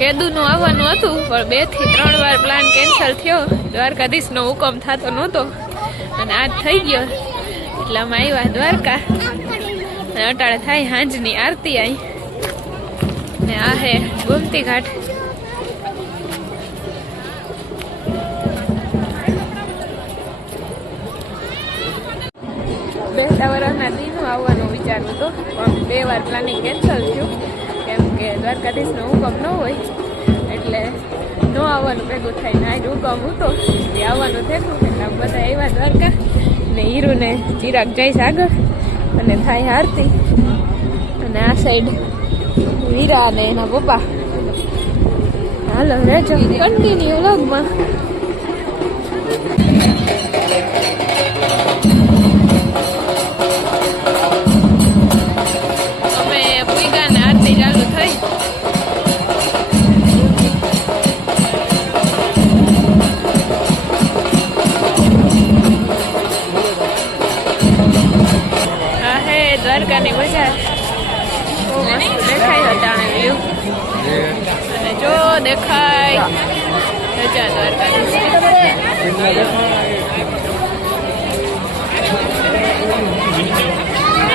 કેદુનું આવવાનું હતું પણ 2 થી 3 વાર પ્લાન કેન્સલ થયો. દ્વારકાધીશનો હુકમ થતો નહોતો અને આજ થઈ ગયો એટલે અમે આવ્યા દ્વારકા. અને અટાળે થાય હાંજની આરતી આવી ને આ હે ગોમતી ઘાટ. બેસતા વર્ષના દિનો આવવાનું વિચારવું હતું પણ 2 વાર પ્લાનિંગ કેન્સલ થયું કેમ કે દ્વારકાધીશનો હુકમ ન હોય એટલે ન આવવાનું ભેગું થાય ને આજ હુકમ હતો એ આવવાનું થયું એટલે બધા આવ્યા દ્વારકા ને હીરુને ચિરાગ જઈશ આગળ અને થાય આરતી અને આ સાઈડ વીરા અને એના પપ્પા. હાલો રહેજો કન્ટિન્યુ વ્લોગમાં. દ્વારકાની બજાર બહુ મસ્ત દેખાય હતા વ્યૂ અને જો દેખાય રજા દ્વારકાધીશ.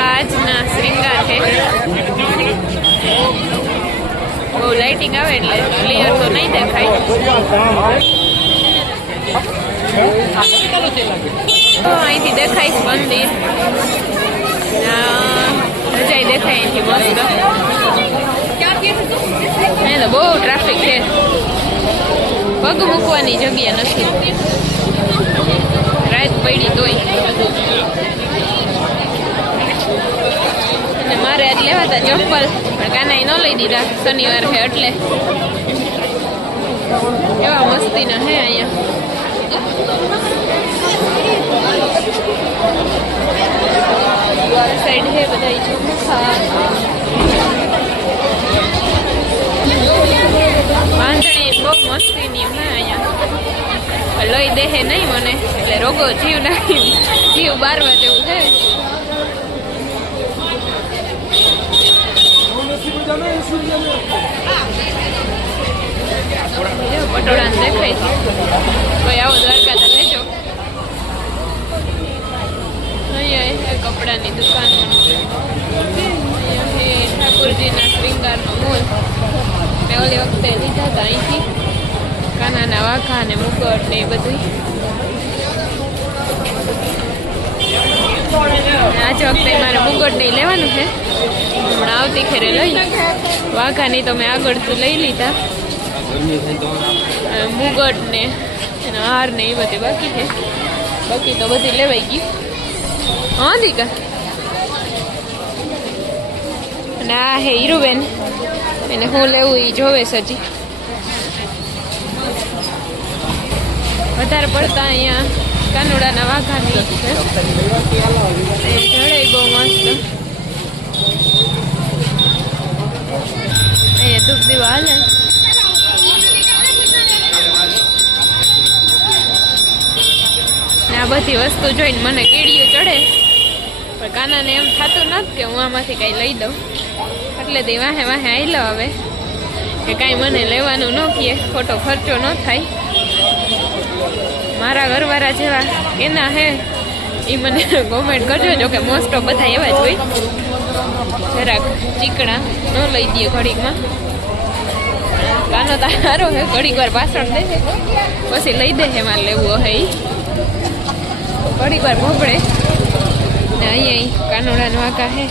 આજના શ્રીંગાર છે બહુ લાઇટિંગ આવે એટલે ક્લિયર તો નહીં દેખાય. અહીંથી દેખાય મંદિર રજાઈ દેખાય અહીંથી મસ્ત. અહીં તો બહુ ટ્રાફિક છે, પગ મૂકવાની જગ્યા નથી. રાત પડી તોય અને મારે આજ લેવા હતા ચપ્પલ પણ કાનાઈ ન લઈ દીધા, શનિવાર છે એટલે એવા મસ્તીના હે અહીંયા. સાઈડ હે બધા ઝુમખા, બાંધણી બહુ મસ્તીની હે અહીંયા. લઈ દે નહીં મને એટલે રોગો જીવ નાખી જીવ બારવા જેવું છે. પટોળા દેખાય છે. કોઈ આવો દ્વારકા તો લેજો. અહીંયા કપડાની દુકાનો, ઠાકોરજીના શ્રીંગારનો મોલ. મેં ઓલી વખતે લીધા હતા અહીંથી કાનાના વાઘા ને મુગટ ને એ બધું. આજ વખતે મારે મુગટ નહીં લેવાનું છે, હમણાં આવતી ખેરે લઈ. વાઘાની તો મેં આગળથી લઈ લીધા. મુગટ ને એના હાર ને એ બધી બાકી છે. બાકી તો બધી લેવાઈ ગઈ. હા દીકા. અને આ હે હીરુબેન, એને હું લેવું એ જોવે છે હજી. વધારે પડતા અહીંયા કાનુડાના વાઘાની છે. જડે બહુ મસ્ત. અહીંયા ધૂપ દીવા હાલે. આ બધી વસ્તુ જોઈને મને કીડીઓ ચડે, પણ કાનાને એમ થતું નથી કે હું આમાંથી કંઈ લઈ દઉં. એટલે તે વાહે વાહે આવી લો હવે કે કાંઈ મને લેવાનું ન કહે, ખોટો ખર્ચો ન થાય. મારા ઘરવાળા જેવા કેના હે એ મને કોમેન્ટ કરજો. જો કે મોસ્ટ ઓફ બધા એવા જ હોય, જરાક ચીકણા ન લઈ દઈએ ઘડીકમાં. કાનો તો સારો હે, ઘડીક વાર પાછળ દે પછી લઈ દે. હે મારે લેવું હે એ ઘડીક વાર ભોગડે ને. અહીંયા કાનોડાનો વાઘા હે.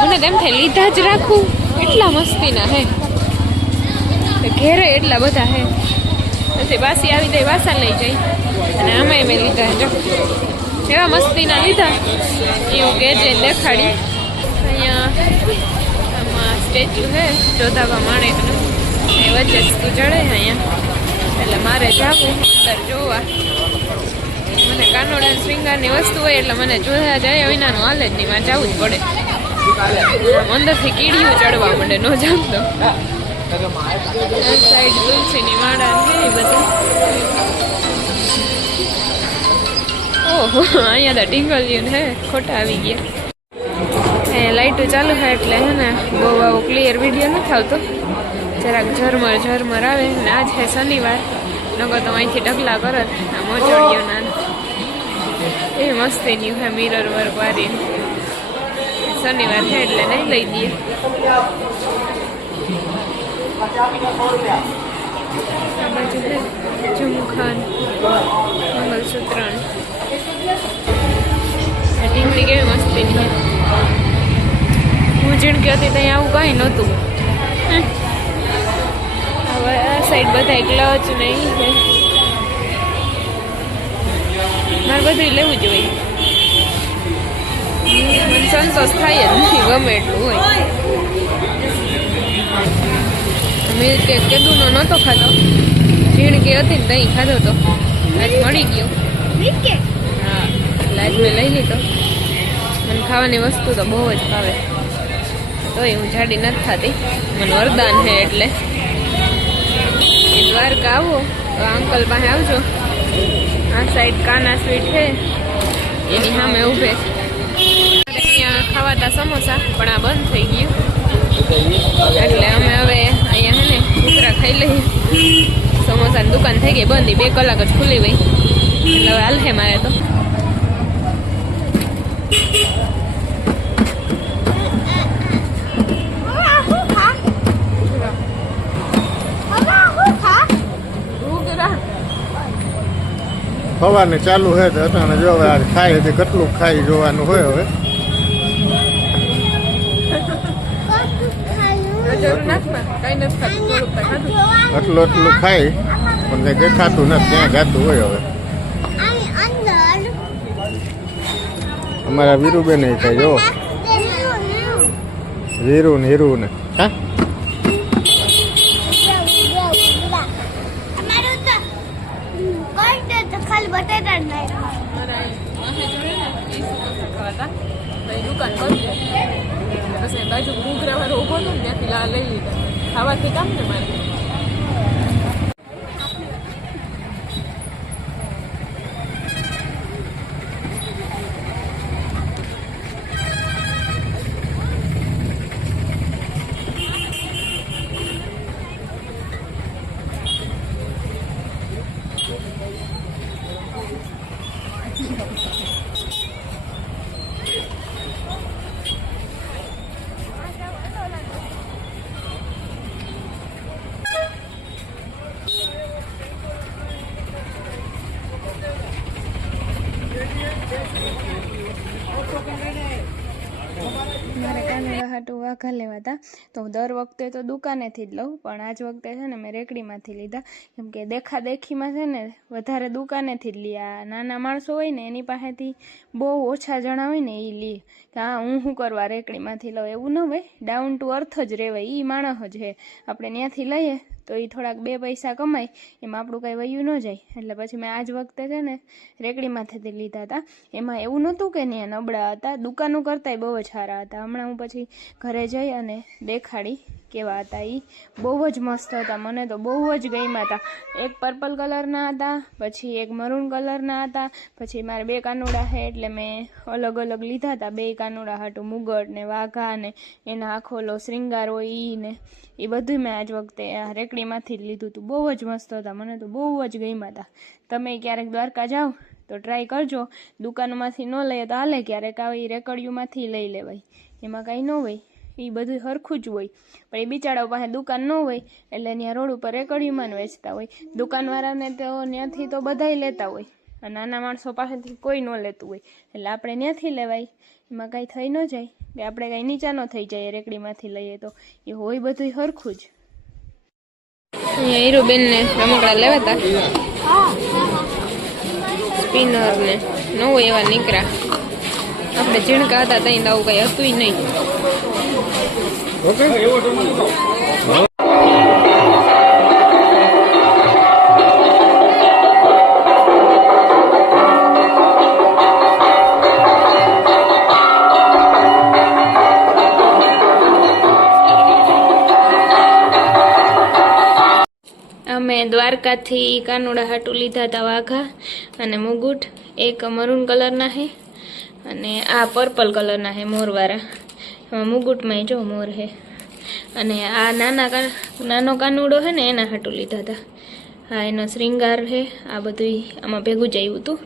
મને તેમ થાય લીધા જ રાખું, એટલા મસ્તીના હે. ઘેરે એટલા બધા હે. પછી બાસી આવી જાય વાસા લઈ જાય. અને આમાં મેં લીધા જો એવા મસ્તીના લીધા એવું કે જે દેખાડી. અહીંયા આમાં સ્ટેચ્યુ છે જોધાબા માણેકનું, એ વચ્ચે જ તું ચડે અહીંયા. એટલે મારે જવું અંદર જોવા. મને કાનોડા શ્રીંગારની વસ્તુ હોય એટલે મને જોયા જાય વિનાનું હાલે જ નહીં, મારે જવું જ પડે. અંદરથી કીડીઓ ચડવા માંડે, ન જામ તો. સાઈડ તુલસીની માળા છે એ બધી. ઓહો, અહીંયા તો ટીંગલિયું હે, ખોટા આવી ગયા. એ લાઇટો ચાલુ છે એટલે હે ને બહુ આવો ક્લિયર વિડીયો નથી આવતો. જરાક ઝરમર ઝરમર આવે. ને આજ છે શનિવાર, નગર તો અહીંથી ઢગલા કરત આ મોચડીઓના. એ મસ્તીની હે મિરર વર્ક વાળી. શનિવાર છે એટલે નહીં લઈ દઈએ. આ બાજુ છે ઝુમખાન, મંગલસૂત્ર. ટીમડી કેવી મસ્તીની છે. હું ઝીણકી હતી ત્યાં આવું કાંઈ નહોતું. હવે આ સાઈડ બધા ક્લચ નહીં છે. મારે બધું લેવું જોઈએ. મને સંતોષ થાય જ નથી, ગમે એટલું હોય. મિલ્ક કેક કેદુનો નહોતો ખાતો, ઝીણકી હતી ને દહીં ખાધો તો. આજ મળી ગયો. હા, એટલે આજ મેં લઈ લીધો. મને ખાવાની વસ્તુ તો બહુ જ ભાવે, તોય હું જાડી નથી ખાતી. મને વરદાન છે એટલે. દ્વારકા આવો તો અંકલ પાસે આવજો. આ સાઈડ કાના સ્વીટ છે એની સામે ઊભે. અહીંયા ખાવાતા સમોસા પણ આ બંધ થઈ ગયું, એટલે અમે હવે અહીંયા હે ને ઘૂઘરા ખાઈ લઈએ. સમોસાની દુકાન થઈ ગઈ બંધ, 2 કલાક જ ખુલી ગઈ. એટલે હવે હાલ છે મારે તો. ખવાને ચાલુ છે તો અટાણે જો હવે આ ખાય છે કેટલું ખાઈ જોવાનું હોય. હવે આટલું આટલું ખાઈ પણ કંઈ દેખાતું નથી, ત્યાં જાતું હોય. હવે અમારા વીરુબેન ખાય જો, વીરુ ને હીરુ ને. હા ખાલી બટેટા જ નહીં મારા માસે જોડે ને એ સમોસા ખાવાતા તો એ દુકાન બંધ હતી પછી બાજુ ઘૂઘરાવાળો ઊભો હતો ને ત્યાંથી લઈ લીધા ખાવાથી કામ ને મારે મારે કાનુડા હાટું વાઘા લેવા હતા તો હું દર વખતે તો દુકાનેથી જ લઉં પણ આજ વખતે છે ને મેં રેકડીમાંથી લીધા કેમ કે દેખાદેખીમાં છે ને વધારે દુકાનેથી જ લીયા નાના માણસો હોય ને એની પાસેથી બહુ ઓછા જણા હોય ને એ લે કે હા હું શું કરવા રેકડીમાંથી લઉં એવું ન હોય ડાઉન ટુ અર્થ જ રહેવાય એ માણસ જ છે આપણે ત્યાંથી લઈએ તો એ થોડાક બે પૈસા કમાય એમાં આપણું કંઈ વયું ન જાય એટલે પછી મેં આજ વખતે છે ને રેકડીમાંથી લીધા હતા એમાં એવું નહોતું કે ત્યાં નબળા હતા દુકાનો કરતાંય બહુ જ સારા હતા હમણાં હું પછી ઘરે જઈ અને દેખાડી કેવા હતા એ બહુ જ મસ્ત હતા મને તો બહુ જ ગમ્યા હતા એક પર્પલ કલરના હતા પછી એક મરૂન કલરના હતા પછી મારે બે કાનુડા છે એટલે મેં અલગ અલગ લીધા હતા બે કાનુડા હાટું મુગટ ને વાઘા ને એના આખો શ્રીંગાર હોય એ ને એ બધું મેં આજ વખતે આ રેકડીમાંથી જ લીધું હતું બહુ જ મસ્ત હતા મને તો બહુ જ ગમ્યા હતા તમે ક્યારેક દ્વારકા જાઓ તો ટ્રાય કરજો દુકાનોમાંથી ન લઈએ તો હાલે ક્યારેક આવી રેકડીઓમાંથી લઈ લેવાય એમાં કાંઈ ન હોય એ બધું સરખું જ હોય પણ એ બિચારાઓ પાસે દુકાન ન હોય એટલે ત્યાં રોડ ઉપર રેકડીઓમાં વેચતા હોય દુકાનવાળાને તો ત્યાંથી તો બધાય લેતા હોય અને નાના માણસો પાસેથી કોઈ ન લેતું હોય એટલે આપણે ત્યાંથી લેવાય એમાં કાંઈ થઈ ન જાય કે આપણે કાંઈ નીચા ન થઈ જાય રેકડીમાંથી લઈએ તો એ હોય બધું સરખું જ અહીંયા હીરુબેનને રમકડા લેવા હતા સ્પિનર ને ન હોય એવા નીકળ્યા આપણે ઝીણકા હતા ત્યાં તો આવું કંઈ હતું નહીં અમે દ્વારકાથી કાનુડા હાટું લીધા હતા વાઘા અને મુગુટ એક મરૂન કલરના છે અને આ પર્પલ કલરના છે મોરવાળા મુગુટમાં જો મોર છે અને આ નાનો કાનુડો છે ને એના હાટું લીધા હતા હા એનો શ્રીંગાર છે આ બધું આમાં ભેગું જ આવ્યું હતું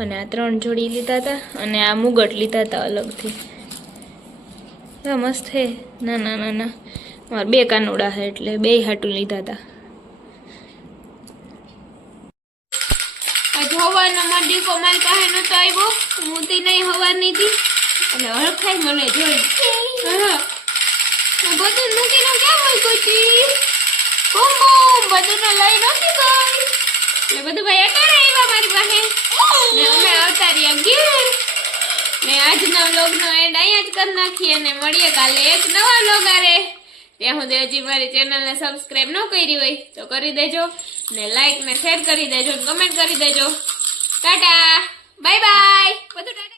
અને આ 3 જોડી લીધા હતા અને આ મુગટ લીધા હતા અલગથી મસ્ત છે નાના નાના મારા 2 કાનુડા છે એટલે 2 હાટું લીધા હતા હવાનો મડીકો મારી પાસે નતો આવ્યો હું તે નહીં હવાની હતી એટલે હળખાઈ મને જોઈ બધું મૂકીને ક્યાં હોય કોચી બધું તો લઈ નથી ગઈ એટલે બધું ભાઈ અટાણે આવ્યા મારી પાસે ને અમે આવતા રહ્યા ઘેર ને આજના વ્લોગનો એન્ડ અહીંયા જ કરી નાખીએ અને મળીએ કાલે એક નવા વ્લોગ આરે ત્યાં સુધી હજી મારી ચેનલને સબસ્ક્રાઈબ ન કરી હોય તો કરી દેજો ને લાઈક ને શેર કરી દેજો કમેન્ટ કરી દેજો ટાટા બાય બાય બધું ટાટા